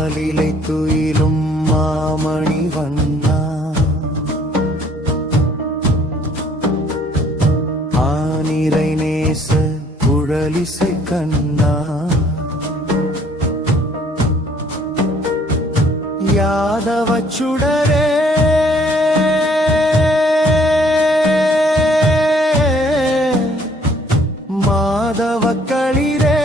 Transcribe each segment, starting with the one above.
ஆலிலை துயிலும் மாமணி வண்ணா ஆனிரை நேச குழலிசை கண்ணா யாதவ சுடரே மாதவ களிரே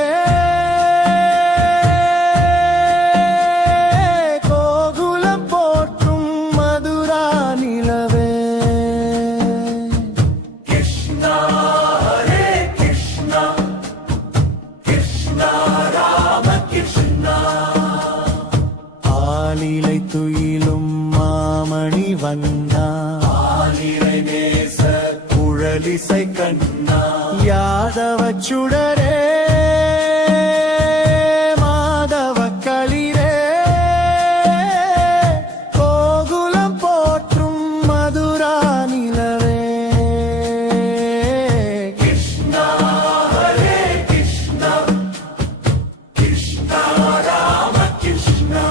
கோகுலம் போற்றும் மதுரா நிலவே கிருஷ்ணா ஹரே கிருஷ்ணா கிருஷ்ணா ராம கிருஷ்ணா ஆலிலை துயிலும் மாமணி வண்ணா ஆலிலை நேச குழலிசை கண்ணா யாதவ சுடரே மாதவ களிரே கோகுலம் போற்றும் மதுரா நிலவே கிருஷ்ணா ஹரே கிருஷ்ணா கிருஷ்ணா ராம கிருஷ்ணா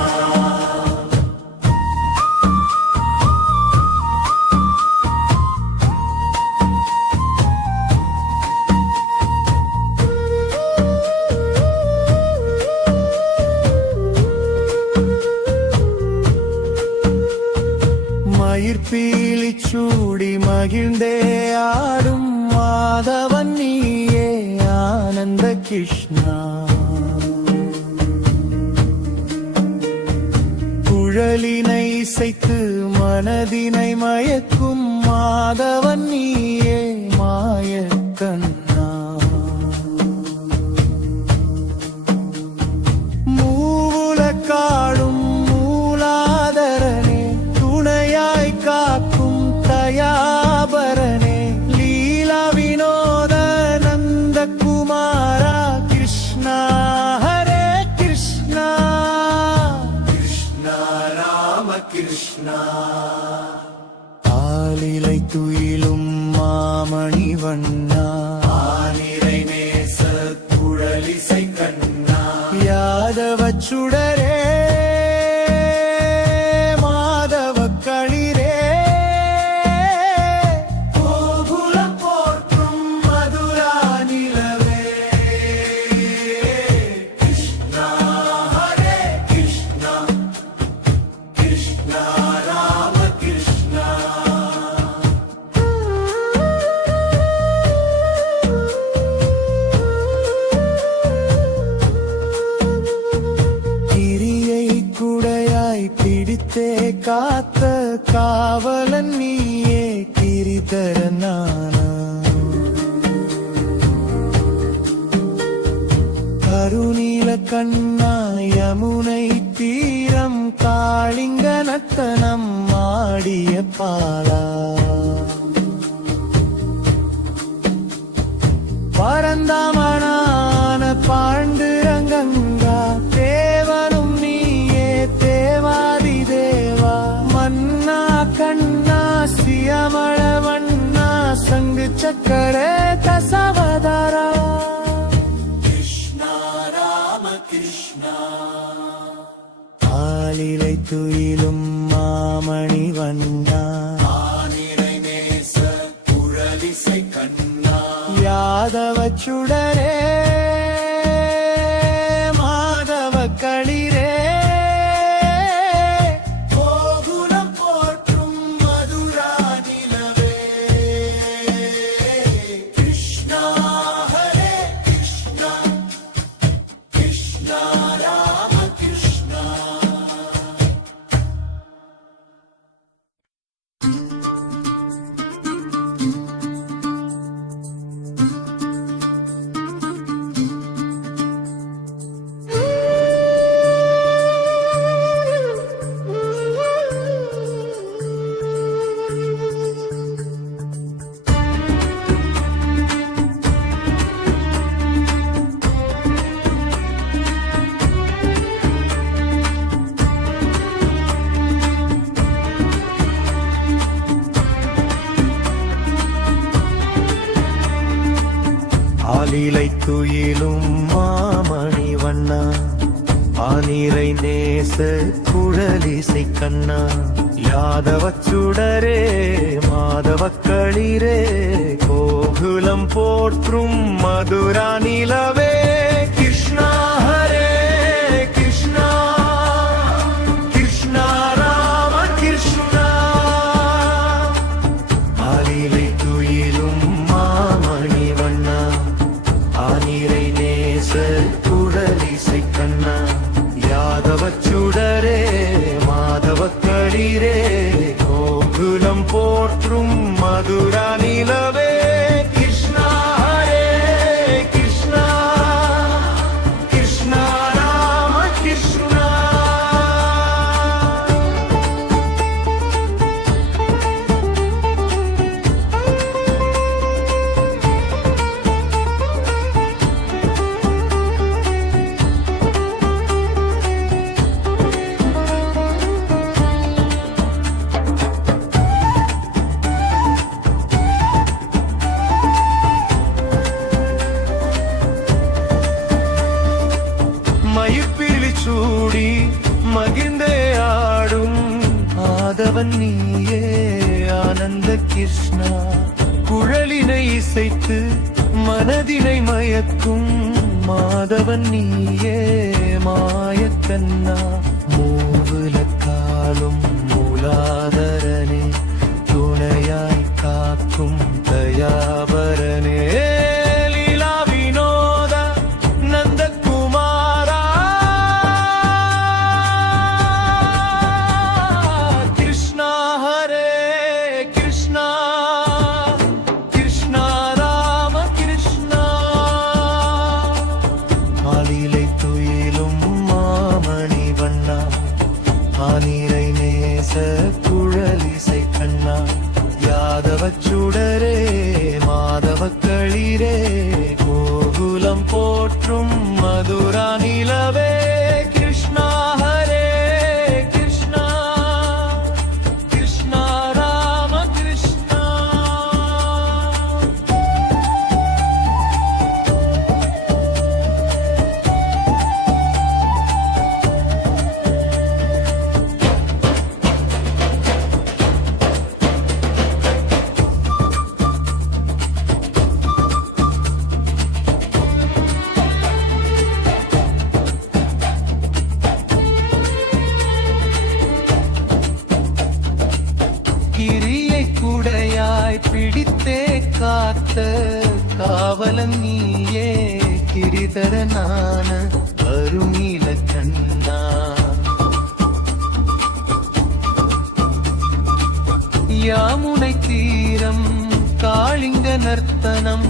மயிர்பீலி சூடி மகிழ்ந்தே ஆடும் மாதவன் நீயே ஆனந்த கிருஷ்ணா குழலினை இசைத்து மனதினை மயக்கும் மாதவன் நீயே மாயக்கண்ணா மூவுலக்காடும் காக்கும் தயாபரனே லீலா வினோத நந்த குமாரா கிருஷ்ணா ஹரே கிருஷ்ணா கிருஷ்ணா ராம கிருஷ்ணா ஆலிலை துயிலும் மாமணி வண்ணா ஆனிரை நேச குழலிசை கண்ணா யாதவ சுடரே பிடித்தே காத்த காவலன் நீயே கிரிதரனானா கருநீல கண்ணா யமுனை தீரம் காளிங்க நத்தனம் ஆடிய பாலா பரந்தாமனான பாண்டுரங்கங்கா தேவனும் நீயே தேவாதி தேவா மன்னா கண்ணா சியமள வண்ணா சங்கு சக்கர தசவதாரா கிருஷ்ணா ராம கிருஷ்ணா ஆலிலை துயிலும் மாமணி வண்ணா ஆனிரை நேச குழலிசை கண்ணா யாதவ சுடரே மாதவ களிரே கோகுலம் போற்றும் மதுரா நிலவே கிருஷ்ணா ஹரே கிருஷ்ணா கிருஷ்ணா ராம கிருஷ்ணா ஆலிலை துயிலும் மாமணி வண்ணா ஆனிரை நேச குழலிசை கண்ணா யாதவச் சுடரே மாதவக் களிரே கோகுலம் போற்றும் மதுரா நிலவே கிருஷ்ணா ஹரே கிருஷ்ணா கிருஷ்ணா ராம கிருஷ்ணா ஆலிலை துயிலும் மாமணி வண்ணா ஆனிரை நேச குழலிசை கண்ணா யாதவச் சுடரே மாதவக் களிரே கோகுலம் போற்றும் மதுரா நிலவே கிருஷ்ணா ஹரே கிருஷ்ணா கிருஷ்ணா ராம கிருஷ்ணா மயிர்பிழி சூடி மகிழ்ந்தே ஆடும் ஆதவன் நீயே ஆனந்த கிருஷ்ணா குழலினை இசைத்து மனதினை மயக்கும் மாதவன் நீயே மாயக்கண்ணா மூவுலக்காலும் மூலாதரனே துணையாய் காக்கும் தயாபரனே லீலா வினோத நந்தகுமாரா கிருஷ்ணா ஹரே கிருஷ்ணா கிருஷ்ணா ராம கிருஷ்ணா ஆலிலை துயிலும் மாமணி வண்ணா ஆனிரை நேச குழலிசை கண்ணா யாதவச் சுடரே மாதவக் களிரே கோகுலம் போற்றும் மதுரா நிலவே கிருஷ்ணா ஹரே கிருஷ்ணா கிருஷ்ணா ராம கிருஷ்ணா கிரியை குடையாய் பிடித்தே காத்த காவலன் நீயே கிரிதரனான அருணீல கண்ணா யாமுனை தீரம் காளிங்க நர்த்தனம்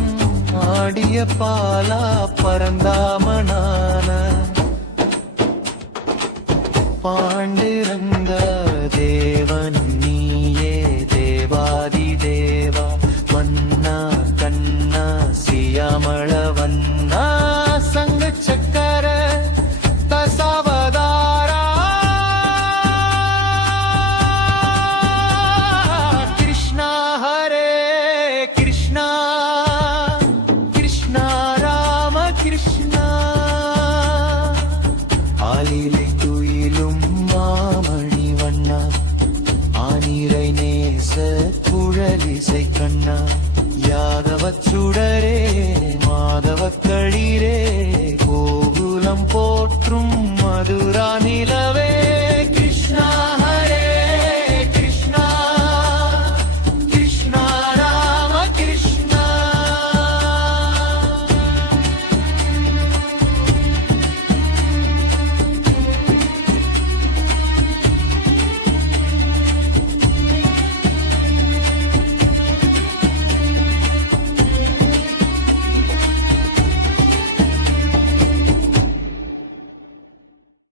ஆடிய பாலா பரந்தாமனான பாண்டிரங்க தேவன் நீயே தேவாதி தேவா வண்ணா கண்ணா சியாமள வண்ணா சங்க சக்கர தசாவதாரா கிருஷ்ணா ஹரே கிருஷ்ணா கிருஷ்ணா ராம கிருஷ்ணா ஆலிலை துயிலும் மாமணி வண்ணா ஆனிரை நேச குழலிசை கண்ணா யாதவச் சுடரே மாதவக் களிரே கோகுலம் போற்றும் மதுரா நிலவே